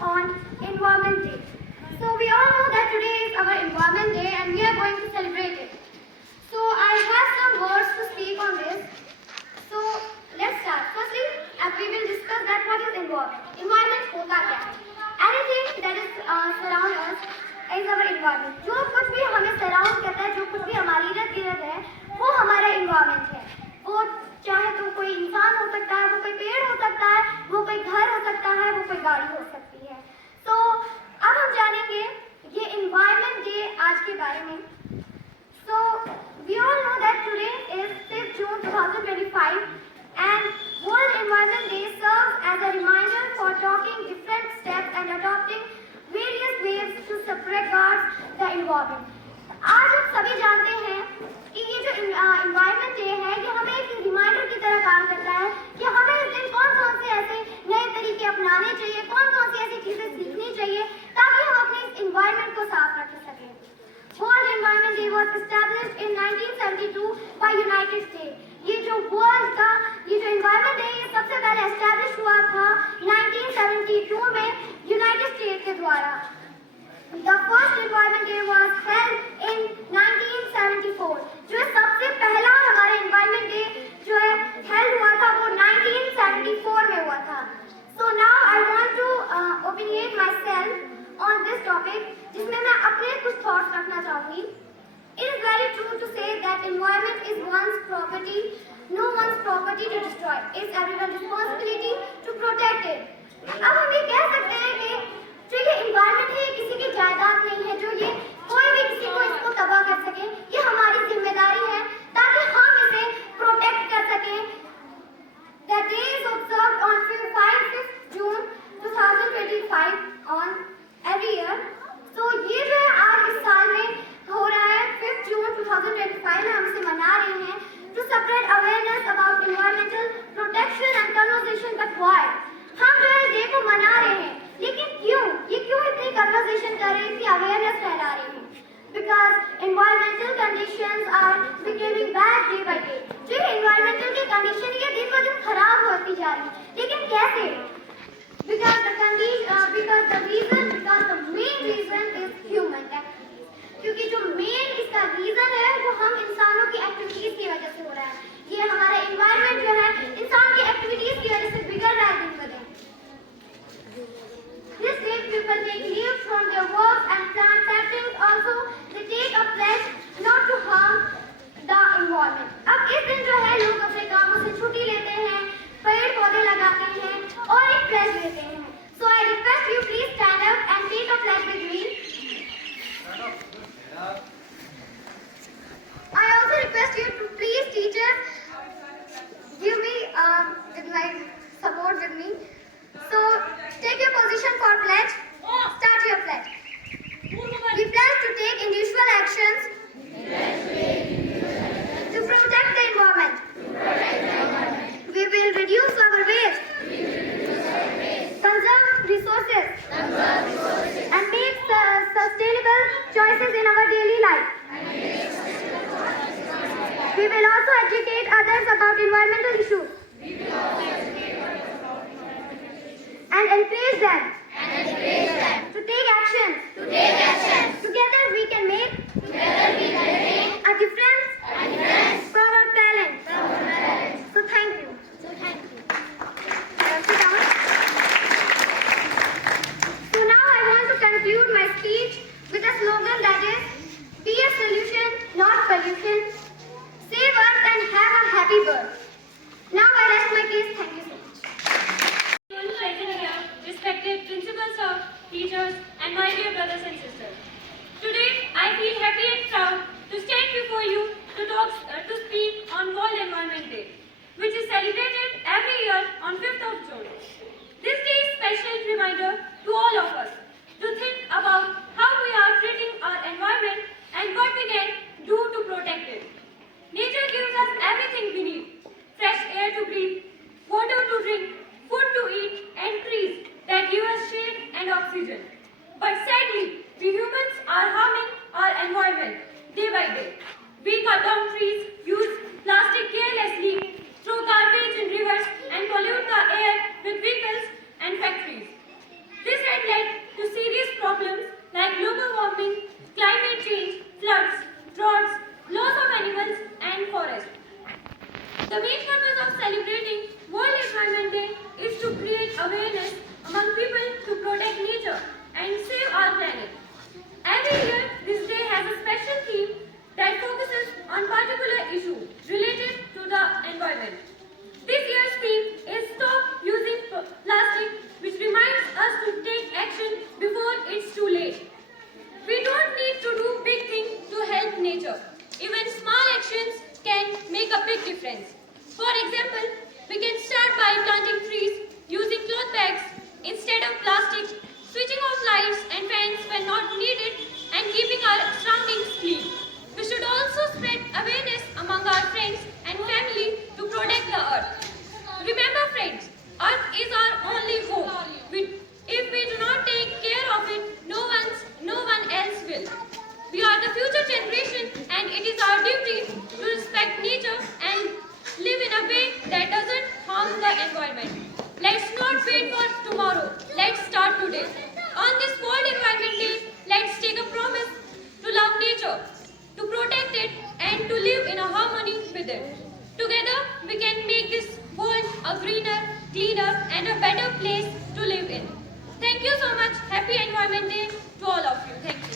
on Environment Day. So we all know that today is our Environment Day and we are going to celebrate it. So I have some words to speak on this. So let's start. Firstly, we will discuss that what is environment. Environment होता क्या है? Anything that is surround us is our environment. जो कुछ भी हमें surround करता है, जो कुछ भी हमारी इर्द गिर्द है, वो हमारा environment है. वो चाहे तो कोई इंसान हो सकता है, वो कोई पेड़ हो सकता है, वो कोई घर हो सकता है, वो कोई गाड़ी हो सकती है. तो अब हम जानेंगे ये environment day आज के बारे में. So we all know that today is 5th June 2025 and World Environment Day serves as a reminder for taking different steps and adopting various ways to safeguard the environment. आज हम सभी जानते हैं कि ये जो Environment Day है ये हमें एक रिमाइंडर की तरह काम करता है कि हमें इस दिन कौन-कौन से ऐसे नए तरीके अपनाने चाहिए, कौन-कौन सी ऐसी चीजें सीखनी चाहिए ताकि हम अपने इस environment को साफ रख सकें. World Environment Day was established in 1972 by United States. ये जो वर्ल्ड का ये जो Environment Day ये सबसे पहले एस्टैब्लिश हुआ था 1972 में यूनाइटेड स्टेट्स के द्वारा. The first Environment Day was held in 1974. जो सबसे पहला हमारा Environment Day जो है held हुआ था वो 1974 में हुआ था. So now I want to opinionate myself on this topic जिसमें मैं अपने कुछ thoughts रखना चाहूँगी. It is very true to say that environment is one's property, no one's property to destroy. It's everyone's responsibility to protect it. अब हम ये कह सकते हैं कि जो ये environment है ये किसी की जायदाद नहीं है, जो ये कोई भी किसी को इसको तबाह कर सके, ये हमारी जिम्मेदारी है ताकि हम इसे protect कर सकें. The day is observed on 5th June 2025 on every year. So ये जो है आज इस साल में हो रहा है 5th June 2025 में हम इसे मना रहे हैं to spread awareness about environmental protection and conservation. But why? हम जो है डे को मना रहे हैं, लेकिन क्यों? ये क्यों इतनी conversation कर रहे हैं, इतनी awareness फैला रहे हैं? Because environmental conditions are becoming bad day by day. जो environmental की condition ये दिन ब दिन खराब होती जा रही है, लेकिन कैसे? Because the main reason is human activities. क्योंकि जो main इसका reason है वो हम इंसानों की activities की वजह से हो रहा है. ये हमारा environment जो है इंसान की activities की वजह से बिगड़ रहा है दिन ब दिन. This day people take leave from their work and plant saplings. Also they take a pledge not to harm the environment. अब इस दिन जो है लोग अपने कामों से छुट्टी लेते हैं, पेड़ पौधे लगाते हैं और एक pledge लेते हैं. So I request you please stand up and take a pledge with me. I also request you to please teachers give me like support with me. So take your position for pledge. Start your pledge. We pledge to take individual actions to protect the environment. We will reduce our waste. Conserve resources and make sustainable choices in our daily life. We will also educate others about environmental issues and encourage them to take action. Together we can make a difference for our planet. So thank you. Sit down. So now I want to conclude my speech with a slogan that is, be a solution, not pollution. Save Earth and have a happy birth. Now I rest my case. Thank you so much. Respected Day. On this World Environment Day, let's take a promise to love nature, to protect it, and to live in a harmony with it. Together, we can make this world a greener, cleaner, and a better place to live in. Thank you so much. Happy Environment Day to all of you. Thank you.